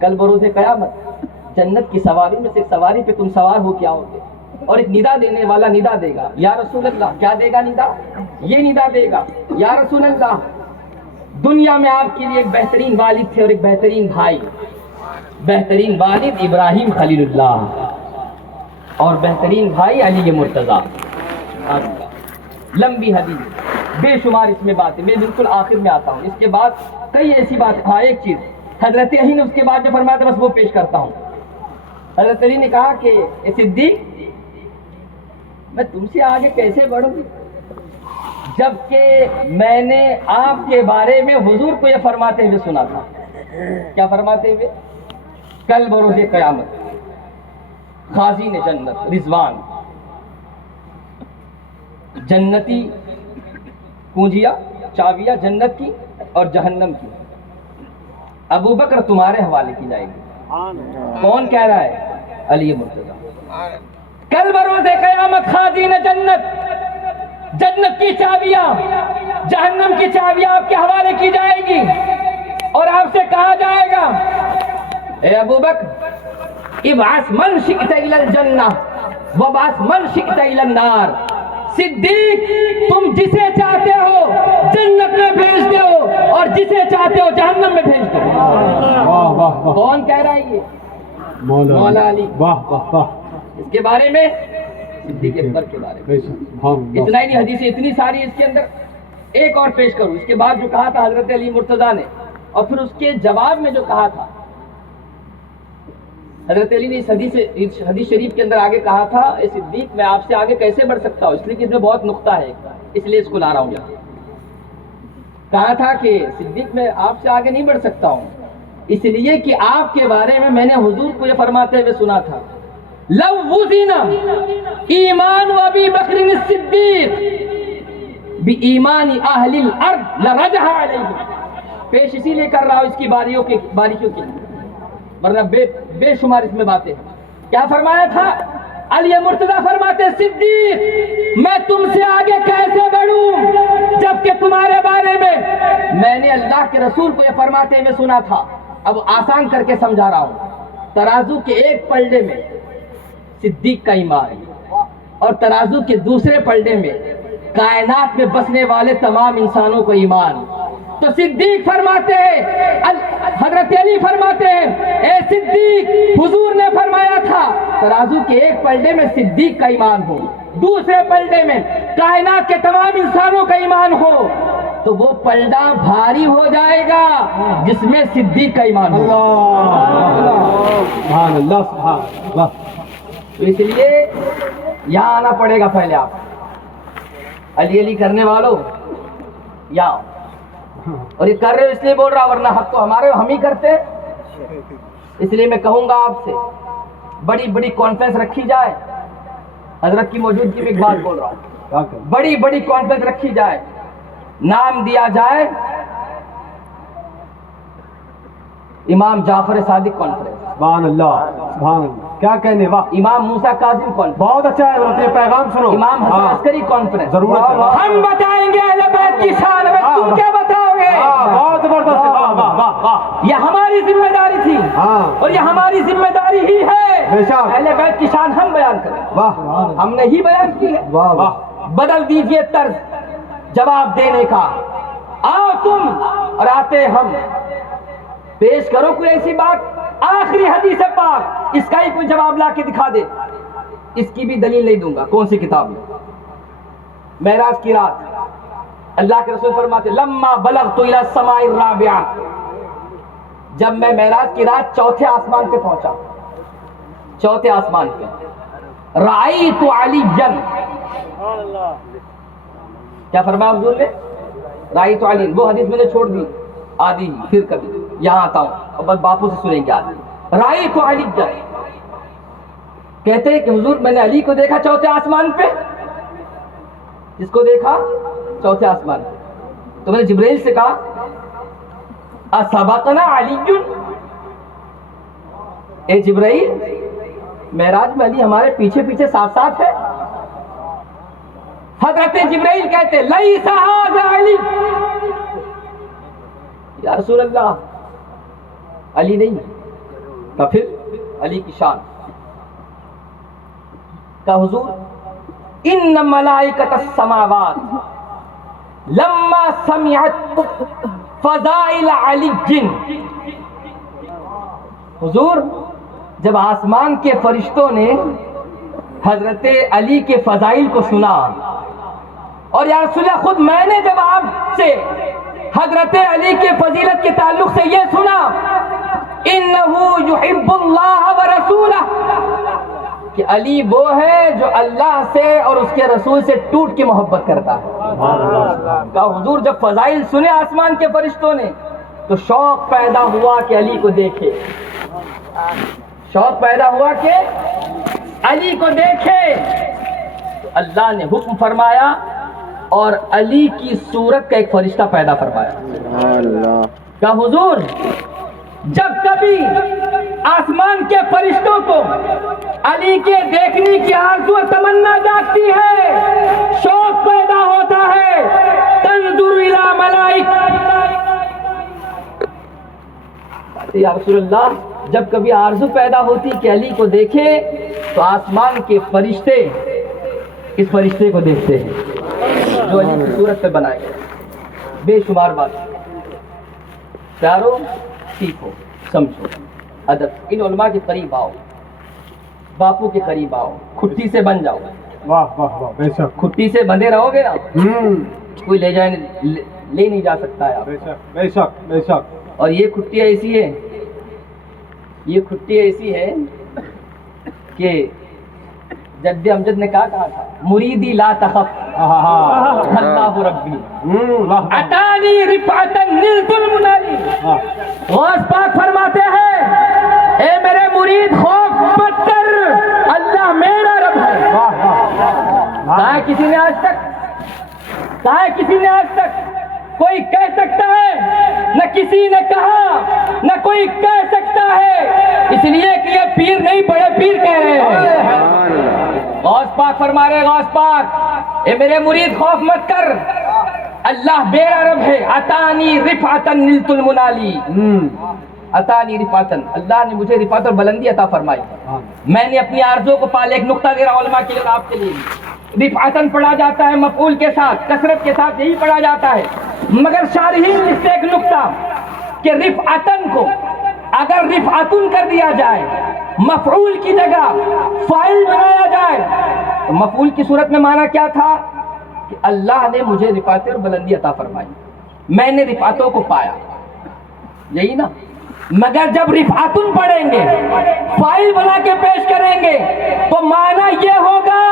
کل بروز قیامت جنت کی سواری میں سے ایک سواری پہ تم سوار ہو کے آؤ گے اور ایک ندا دینے والا ندا دے گا. یا رسول اللہ کیا دے گا ندا؟ یہ ندا دے گا یا رسول اللہ دنیا میں آپ کے لیے ایک بہترین والد تھے اور ایک بہترین بھائی. بہترین والد ابراہیم خلیل اللہ اور بہترین بھائی علی مرتضیٰ. لمبی حدیث بے شمار اس میں باتیں, میں بالکل آخر میں آتا ہوں. اس کے بعد کئی ایسی بات. ہاں ایک چیز حضرت علی نے اس کے بعد جو فرمایا تھا بس وہ پیش کرتا ہوں. حضرت علی نے کہا کہ اے صدیق میں تم سے آگے کیسے بڑھوں جبکہ میں نے آپ کے بارے میں حضور کو یہ فرماتے ہوئے سنا تھا. کیا فرماتے ہوئے؟ کل بروز قیامت خازین جنت رضوان جنتی کنجیاں چابیاں جنت کی اور جہنم کی ابو بکر تمہارے حوالے کی جائے گی. کون کہہ رہا ہے؟ علی مرتضیٰ. کل بروز قیامت خازین جنت جنت کی چابیاں جہنم کی چابیاں آپ کے حوالے کی جائے گی اور آپ سے کہا جائے گا اے ابو بکر ابعث من شئت الى الجنہ وابعث من شئت الى النار. صدیق تم جسے چاہتے ہو جنت میں بھیج دو اور جسے چاہتے ہو جہنم میں بھیج دو. کون کہہ رہا ہے؟ یہ مولا علی. اس کے بارے میں صدیق اکبر کے بارے میں اتنا ہی نہیں, حدیثیں اتنی ساری اس کے اندر. ایک اور پیش کروں. اس کے بعد جو کہا تھا حضرت علی مرتضیٰ نے اور پھر اس کے جواب میں جو کہا تھا حضرت علی نے اس حدیث شریف کے اندر آگے کہا تھا اے صدیق میں آپ سے آگے کیسے بڑھ سکتا ہوں, اس لیے کہ اس میں بہت نقطہ ہے اس لیے اس کو لا رہا ہوں. کہا تھا کہ صدیق میں آپ سے آگے نہیں بڑھ سکتا ہوں اس لیے کہ آپ کے بارے میں میں نے حضور کو یہ فرماتے ہوئے سنا تھا لو وزن ایمان ابی بکر الصدیق بایمان اہل الارض لرجح علیہ. پیش اسی لیے کر رہا ہوں اس کی باریکیوں کے ورنہ بے شمار اس میں باتیں. کیا فرمایا تھا؟ علی مرتضیٰ فرماتے صدیق میں تم سے آگے کیسے بڑھوں جبکہ تمہارے بارے میں نے اللہ کے رسول کو یہ فرماتے ہوئے سنا تھا. اب آسان کر کے سمجھا رہا ہوں. ترازو کے ایک پلڑے میں صدیق کا ایمان اور ترازو کے دوسرے پلڑے میں کائنات میں بسنے والے تمام انسانوں کو ایمان. تو صدیق فرماتے ہیں, حضرت علی فرماتے ہیں اے صدیق حضور نے فرمایا تھا ترازو کے ایک پلڑے میں صدیق کا ایمان ہو, دوسرے پلڑے میں کائنات کے تمام انسانوں کا ایمان ہو تو وہ پلڑا بھاری ہو جائے گا جس میں صدیق کا ایمان ہو. سبحان اللہ سبحان اللہ. تو اس لیے یہاں آنا پڑے گا. پہلے آپ علی علی کرنے والوں یا اور یہ کر رہے ہو اس لیے بول رہا، ورنہ حق تو ہمارے ہم ہی کرتے۔ اس لیے میں کہوں گا آپ سے بڑی بڑی کانفرنس رکھی جائے، حضرت کی موجودگی میں ایک بات بول رہا ہوں، بڑی بڑی کانفرنس رکھی جائے، نام دیا جائے امام جعفر صادق کانفرنس، سبحان اللہ سبحان اللہ، کیا کہنے، واہ، امام موسیٰ کاظم کانفرنس، بہت اچھا ہے حضرت، یہ پیغام سنو، امام حسن عسکری کانفرنس، ضرورت ہے، ہم بتائیں گے اہل بیت کی شان میں، تم کیا بتاؤ گے؟ بہت زبردست، واہ واہ واہ واہ، یہ ہماری ذمہ داری تھی اور یہ ہماری ذمہ داری ہی ہے، بے شک، اہل بیت کی شان ہم بیان کریں، واہ ہم نے ہی بیان کی ہے۔ واہ واہ، بدل دیجئے طرز جواب دینے کا، آؤ تم اور آتے ہم، پیش کرو کوئی ایسی بات، آخری حدیث پاک اس کا ہی کوئی جواب لا کے دکھا دے، اس کی بھی دلیل نہیں دوں گا، کون سی کتاب میں؟ معراج کی رات اللہ کے رسول فرماتے لما بلغت الى السماء الرابعہ، جب میں معراج کی رات چوتھے آسمان پہ پہنچا، چوتھے آسمان پہ، رأیت علیا، کیا فرمایا حضور نے؟ رأیت علی، وہ حدیث میں نے چھوڑ دی آدھی، پھر کبھی یہاں آتا ہوں اور بس باپو سے سنیں گے آدھی، رأیت علی، کہتے ہیں کہ حضور میں نے علی کو دیکھا چوتھے آسمان پہ، جس کو دیکھا چوتھے آسمان پہ، تو میں نے جبرائیل سے کہا اسبقنا علی، اے جبرائیل معراج میں علی ہمارے پیچھے پیچھے ساتھ ساتھ ہے؟ حضرت جبرائیل کہتے لیس ھذا علی، یا رسول اللہ علی نہیں، تو پھر علی کی شان کا حضور ان ملائکۃ السماوات لما سمعت فضائل علی، حضور جب آسمان کے فرشتوں نے حضرت علی کے فضائل کو سنا، اور یا رسول اللہ خود میں نے جب آپ سے حضرت علی کے فضیلت کے تعلق سے یہ سنا انہو یحب اللہ ورسولہ، کہ علی وہ ہے جو اللہ سے اور اس کے رسول سے ٹوٹ کے محبت کرتا ہے۔ کہا حضور جب فضائل سنے آسمان کے فرشتوں نے تو شوق پیدا ہوا کہ علی کو دیکھے، شوق پیدا ہوا کہ علی کو دیکھے، تو اللہ نے حکم فرمایا اور علی کی صورت کا ایک فرشتہ پیدا فرمایا۔ کہا حضور جب کبھی آسمان کے فرشتوں کو علی کے دیکھنے کی آرزو اور تمنا جاگتی ہے، شوق پیدا ہوتا ہے، تنظر الی ملائک، یا رسول اللہ جب کبھی آرزو پیدا ہوتی کہ علی کو دیکھے تو آسمان کے فرشتے اس فرشتے کو دیکھتے ہیں جو علی کی صورت پہ بنائے گئے۔ بے شمار بات، پیارو سیکھو سمجھو ادب، ان علماء کے قریب آؤ، باپو کے قریب آؤ، کھٹی سے بن جاؤ، واہ واہ واہ، بے شک، کھٹی سے بندے رہو گے نا کوئی لے جائے لے نہیں جا سکتا ہے آپ، بے شک بے شک بے شک، اور یہ کھٹی ایسی ہے، یہ کھٹی ایسی ہے کہ جد امجد نے کہا تھا مریدی لا تخف اللہ ربی اتانی رفعتا نلت المنالی، غوث پاک فرماتے ہیں اے میرے مرید خوف مت کر، اللہ میرا رب ہے۔ کہا ہے کسی نے آج تک، کہا ہے کسی نے آج تک، کوئی کہہ سکتا ہے؟ نہ کسی نے کہا، نہ کوئی کہہ سکتا ہے، اس لیے کہ یہ پیر نہیں بڑے پیر کہہ رہے ہیں۔ غوث پاک فرما رہے، غوث پاک اے میرے مرید خوف مت کر، اللہ میرا رب ہے، اتانی رفعتا نلت المنالی، اتانی رفعتا، اللہ نے مجھے رفعت اور بلندی عطا فرمائی، میں نے اپنی آرزو کو پالے۔ ایک نقطہ دے رہا علماء کے لیے اور آپ کے لیے، رفعتاً پڑھا جاتا ہے مفعول کے ساتھ، کثرت کے ساتھ یہی پڑھا جاتا ہے، مگر شارحین اس سے ایک نقطہ کہ رفعتاً کو اگر رفعتن کر دیا جائے، مفعول کی جگہ فاعل بنایا جائے، تو مفعول کی صورت میں معنی کیا تھا کہ اللہ نے مجھے رفعت اور بلندی عطا فرمائی، میں نے رفعتوں کو پایا، یہی نا۔ مگر جب رفعتن پڑھیں گے، فاعل بنا کے پیش کریں گے، تو معنی یہ ہوگا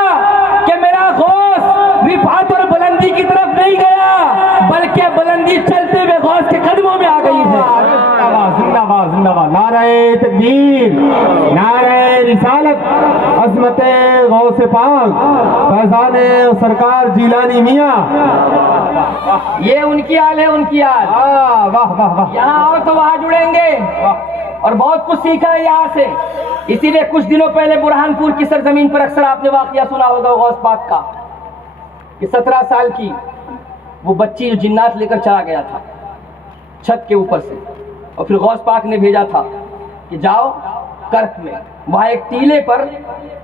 کہ میرا غوث رفعت اور بلندی بلندی کی طرف نہیں گیا بلکہ بلندی چلتے ہوئے غوث کے قدموں میں آ گئی ہے. زندہ باد زندہ باد. نعرہ تکبیر، نعرہ رسالت. عظمت غوث پاک فیضان سرکار جیلانی میاں. یہ ان کی آل ہے، ان کی آل. واہ واہ واہ. یہاں آؤ تو وہاں جڑیں گے اور بہت کچھ سیکھا ہے یہاں سے. اسی لیے کچھ دنوں پہلے برہان پور کی سرزمین پر اکثر آپ نے واقعہ سنا ہوگا غوث پاک کا کہ 17 سال کی وہ بچی جو جنات لے کر چلا گیا تھا چھت کے اوپر سے، اور پھر غوث پاک نے بھیجا تھا کہ جاؤ کرک میں، وہاں ایک ٹیلے پر،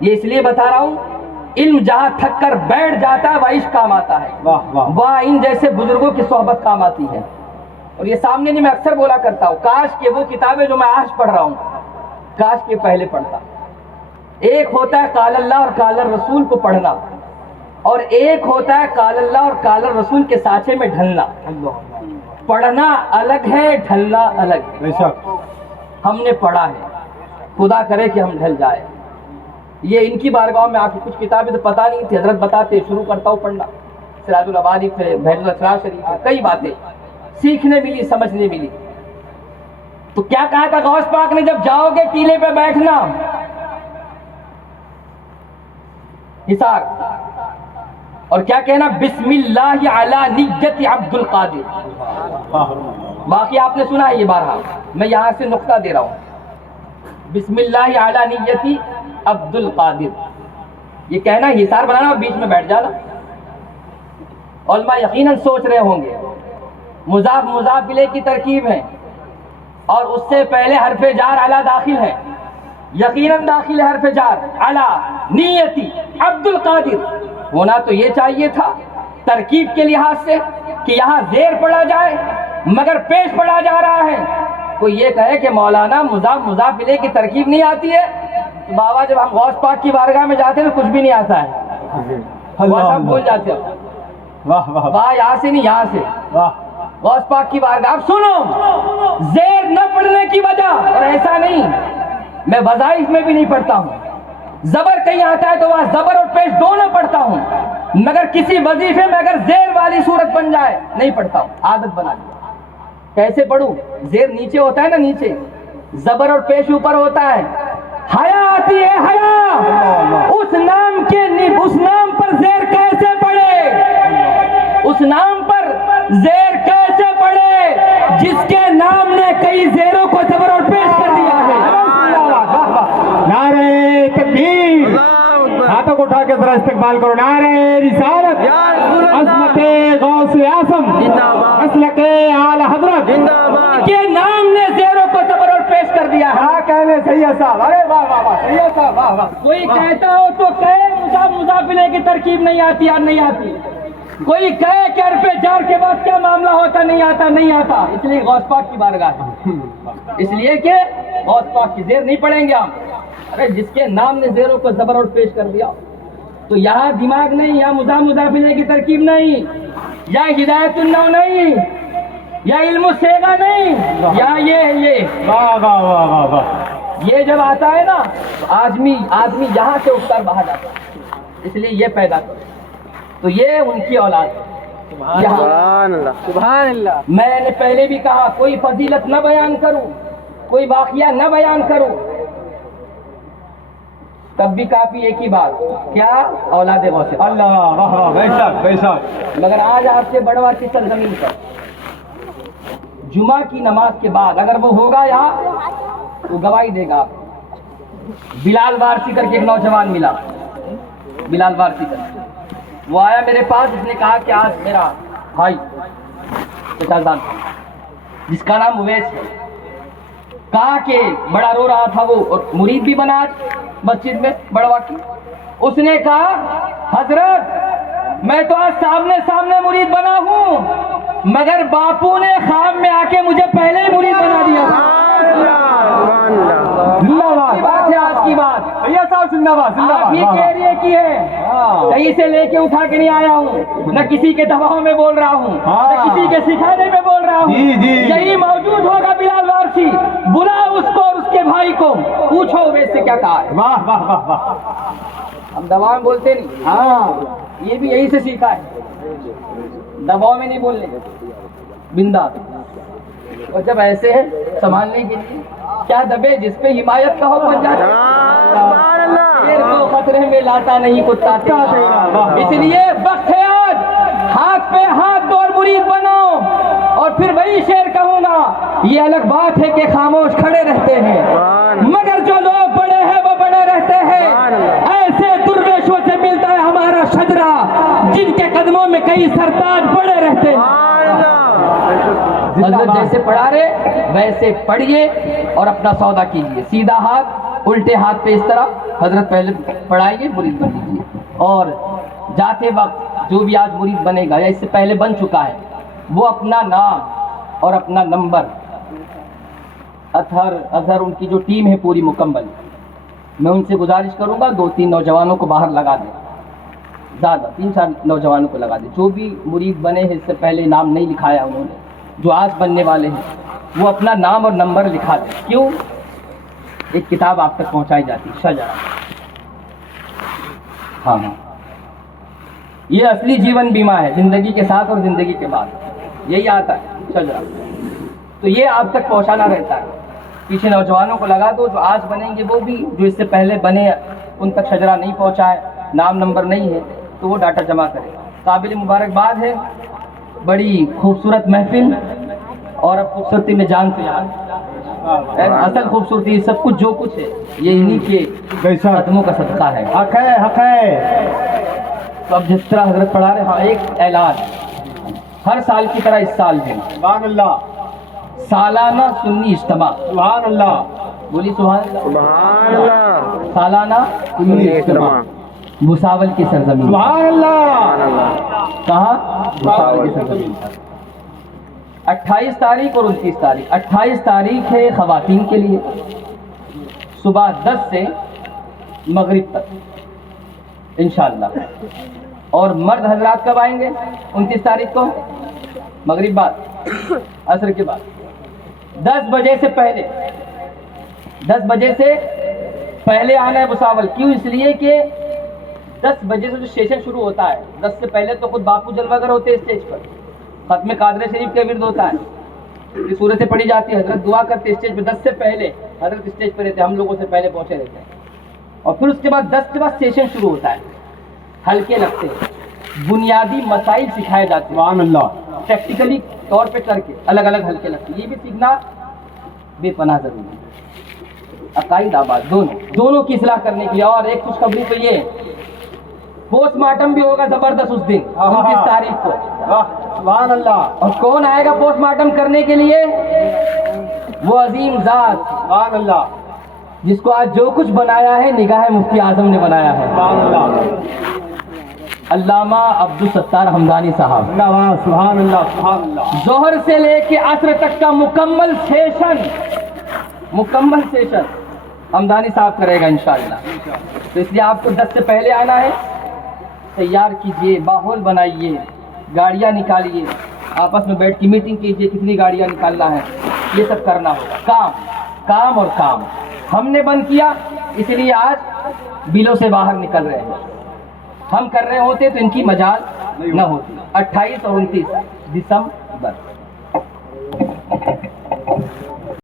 یہ اس لیے بتا رہا ہوں علم جہاں تھک کر بیٹھ جاتا ہے وہ عشق کام آتا ہے، وہاں ان جیسے بزرگوں کی صحبت کام آتی ہے. اور یہ سامنے نہیں، میں اکثر بولا کرتا ہوں کاش کہ وہ کتابیں جو میں آج پڑھ رہا ہوں کاش کے پہلے پڑھتا. ایک ہوتا ہے قال اللہ اور قال الرسول کو پڑھنا، اور ایک ہوتا ہے قال اللہ اور قال الرسول کے سانچے میں ڈھلنا. پڑھنا الگ ہے، ڈھلنا الگ ہے. بے شک. ہم نے پڑھا ہے، خدا کرے کہ ہم ڈھل جائے. یہ ان کی بارگاہ میں آ کے کچھ کتابیں تو پتہ نہیں تھی، حضرت بتاتے شروع کرتا ہوں پڑھنا، سراج العبادی، بحر الاسرار شریف، کئی باتیں سیکھنے ملی، سمجھنے ملی. تو کیا کہا تھا غوث پاک نے، جب جاؤ گے ٹیلے پہ بیٹھنا حساب، اور کیا کہنا بسم اللہ علی نیت عبد القادر. باقی آپ نے سنا ہے یہ بارہا، میں یہاں سے نقطہ دے رہا ہوں. بسم اللہ علی نیت عبد القادر، یہ کہنا حصار بنانا اور بیچ میں بیٹھ جانا. علماء یقیناً سوچ رہے ہوں گے مضاف مضاف الیہ کی ترکیب ہے اور اس سے پہلے حرف جار علی داخل ہے، یقیناً داخل ہے حرف جار علی نیتی عبد القادر. ہونا تو یہ چاہیے تھا ترکیب کے لحاظ سے کہ یہاں زیر پڑا جائے مگر پیش پڑا جا رہا ہے. کوئی یہ کہے کہ مولانا مضاف مضاف الیہ کی ترکیب نہیں آتی ہے، تو بابا جب ہم غوث پاک کی بارگاہ میں جاتے ہیں تو کچھ بھی نہیں آتا ہے، وہ سب بھول جاتے ہیں. واہ واہ واہ، یہاں سے نہیں یہاں سے واہ. غوث پاک کی بارگاہ. اب سنو، زیر نہ پڑھنے کی وجہ، اور ایسا نہیں میں وظائف میں بھی نہیں پڑھتا ہوں، زبر کہیں آتا ہے تو وہاں زبر اور پیش دونوں پڑھتا ہوں، مگر کسی وظیفے میں اگر زیر والی صورت بن جائے نہیں پڑھتا ہوں. عادت بنا لی. کیسے پڑھوں؟ زیر نیچے ہوتا ہے نا، نیچے زبر اور پیش اوپر ہوتا ہے. حیا آتی ہے، حیا، اس نام کے اس نام پر زیر کیسے پڑھے؟ اس نام پر زیر کیسے پڑھے جس کے نام نے کئی زیروں کو زبر اور پیش کر دیا ہے؟ نعرہ تکبیر. ہاتھوں کو اٹھا کے ذرا استقبال کرو. نعرہ رسالت، عظمت غوث اعظم، مسلک اعلی حضرت کے نام نے زیروں کو زبر اور پیش کر دیا ہے. کیا کہنے سید صاحب. ارے واہ واہ واہ. سید صاحب واہ واہ. کوئی کہتا ہو تو کہے مضاف مضاف الیہ کی ترکیب نہیں آتی یا نہیں آتی، کوئی کہے کہ حرف جار کے بعد کیا معاملہ ہوتا نہیں آتا نہیں آتا. اس لیے غوث پاک کی بارگاہ ہے، اس لیے کہ غوث پاک کی زیر نہیں پڑھیں گے ہم. ارے جس کے نام نے زیروں کو زبر اور پیش کر دیا، تو یہاں دماغ نہیں، یا مضاف مضاف الیہ کی ترکیب نہیں، یا ہدایت النو نہیں، یا علم الصیغہ نہیں، یا یہ واہ واہ واہ واہ واہ. یہ جب آتا ہے نا تو آدمی یہاں سے اٹھ کر باہر جاتا ہے. اس لیے یہ پیدا کرو. تو یہ ان کی اولاد ہے. سبحان اللہ، سبحان اللہ. میں نے پہلے بھی کہا کوئی فضیلت نہ بیان کروں، کوئی واقعہ نہ بیان کروں، تب بھی کافی ایک ہی بات، کیا اولاد غوث پاک. اللہ واہ واہ. بے شک بے شک. مگر آج آپ سے بڑوا کی سرزمین پر جمعہ کی نماز کے بعد اگر وہ ہوگا یہاں تو گواہی دے گا. بلال وارسی کر کے ایک نوجوان ملا، بلال وارسی کر کے وہ آیا میرے پاس. اس نے کہا کہ آج میرا بھائی جس کا نام اویس ہے، کہا کہ بڑا رو رہا تھا وہ، اور مرید بھی بنا آج مسجد میں بڑوا کی. اس نے کہا حضرت میں تو آج سامنے مرید بنا ہوں، مگر باپو نے خواب میں آ کے مجھے پہلے ہی مرید بنا دیا. بات ہے آج کی بات. سید صاحب زندہ باد زندہ آپ باد. ہی کے ایریے کی ہے، کہیں سے لے کے اٹھا کے نہیں آیا ہوں، نہ کسی کے دباؤ میں بول رہا ہوں، نہ کسی کے سکھانے میں بول رہا ہوں. یہی موجود ہوگا بلال وارسی، بلا اس کو اور اس کے بھائی کو، پوچھو اویس سے کیا کہا ہے. واہ واہ واہ واہ. ہم دباؤ میں بولتے نہیں، یہ بھی یہی سے سیکھا ہے. دباؤ میں نہیں بولنے بنداس. اور جب ایسے ہے سنبھالنے کے لیے کیا دبے جس پہ حمایت کا حکم بن جاتا ہے. شیر کو خطرے میں لاتا نہیں کتا تیرا. اس لیے وقت ہے آج ہاتھ پہ ہاتھ دو اور مرید بنو. اور پھر وہی شعر کہوں گا. یہ الگ بات ہے کہ خاموش کھڑے رہتے ہیں مگر جو لوگ بڑے ہیں وہ بڑے رہتے ہیں. ایسے درویشوں سے ملتا ہے ہمارا شجرا جن کے قدموں میں کئی سرتاج بڑے رہتے ہیں. حضرت جیسے پڑھا رہے ویسے پڑھیے اور اپنا سودا کیجیے. سیدھا ہاتھ الٹے ہاتھ پہ اس طرح حضرت پہلے پڑھائیے مرید بن لیجیے. اور جاتے وقت جو بھی آج مرید بنے گا یا اس سے پہلے بن چکا ہے وہ اپنا نام اور اپنا نمبر اظہر ان کی جو ٹیم ہے پوری مکمل میں ان سے گزارش کروں گا 2-3 نوجوانوں کو باہر لگا دیں. زیادہ 3-4 نوجوانوں کو لگا دیں. جو بھی مرید بنے ہیں اس سے پہلے نام نہیں لکھایا انہوں نے جو آج بننے والے ہیں وہ اپنا نام اور نمبر لکھا دیں. کیوں؟ ایک کتاب آپ تک پہنچائی جاتی شجرا. ہاں یہ اصلی جیون بیمہ ہے زندگی کے ساتھ اور زندگی کے بعد یہی آتا ہے شجرا. تو یہ آپ تک پہنچانا رہتا ہے. پیچھے نوجوانوں کو لگا دو جو آج بنیں گے وہ بھی جو اس سے پہلے بنے ان تک شجرا نہیں پہنچا ہے نام نمبر نہیں ہے تو وہ ڈاٹا جمع کرے. قابل مبارکباد ہے. بڑی خوبصورت محفل اور اب خوبصورتی میں جان تو جان اصل خوبصورتی سب کچھ جو کچھ ہے یہ انہی کے قدموں کا صدقہ ہے. حق ہے حق ہے. تو اب جس طرح حضرت پڑھا رہے ہاں ایک اعلان ہر سال کی طرح اس سال بھی سبحان اللہ سالانہ سنی اجتماع. سبحان اللہ بولی سبحان اللہ. سبحان اللہ. سالانہ سنی اجتماع بھساول کی سرزمین. سبحان اللہ. کہاں؟ بھساول کی سرزمین. 28 تاریخ اور 29 تاریخ. 28 تاریخ ہے خواتین کے لیے صبح 10 سے مغرب تک انشاءاللہ. اور مرد حضرات کب آئیں گے؟ 29 تاریخ کو مغرب بعد عصر کے بعد 10 بجے سے پہلے 10 بجے سے پہلے آنا ہے بھساول. کیوں؟ اس لیے کہ 10 بجے سے جو سیشن شروع ہوتا ہے 10 سے پہلے تو خود باپو جلوہ گر ہوتے ہیں اسٹیج پر. ختم قادر شریف کا ورد ہوتا ہے یہ صورتیں پڑھی جاتی ہے. حضرت دعا کرتے اسٹیج پہ 10 سے پہلے حضرت اسٹیج پہ رہتے ہم لوگوں سے پہلے پہنچے رہتے ہیں. اور پھر اس کے بعد 10 کے بعد سیشن شروع ہوتا ہے. ہلکے لگتے ہیں بنیادی مسائل سکھائے جاتے ہیں سبحان اللہ. پریکٹیکلی طور پہ کر کے الگ الگ ہلکے لگتے ہیں. یہ بھی سیکھنا بے پناہ ضروری ہے. عقائد آباد دونوں کی اصلاح کرنے کی. اور ایک خوشخبری تو یہ پوسٹ مارٹم بھی ہوگا زبردست اس دن 29 تاریخ کو. سبحان اللہ. اور کون آئے گا پوسٹ مارٹم کرنے کے لیے؟ وہ عظیم ذات سبحان اللہ. جس کو آج جو کچھ بنایا ہے نگاہ مفتی اعظم نے بنایا ہے. سبحان اللہ. علامہ عبدالستار حمدانی صاحب. سبحان اللہ. سبحان اللہ. ظہر سے لے کے عصر تک کا مکمل سیشن حمدانی صاحب کرے گا انشاءاللہ. تو اس لیے آپ کو 10 سے پہلے آنا ہے. تیار کیجئے ماحول بنائیے گاڑیاں نکالیے آپس میں بیٹھ کے میٹنگ کیجئے کتنی گاڑیاں نکالنا ہے یہ سب کرنا ہوگا. کام اور کام ہم نے بند کیا اس لیے آج بلوں سے باہر نکل رہے ہیں. ہم کر رہے ہوتے تو ان کی مجال نہ ہوتی. 28 اور 29 دسمبر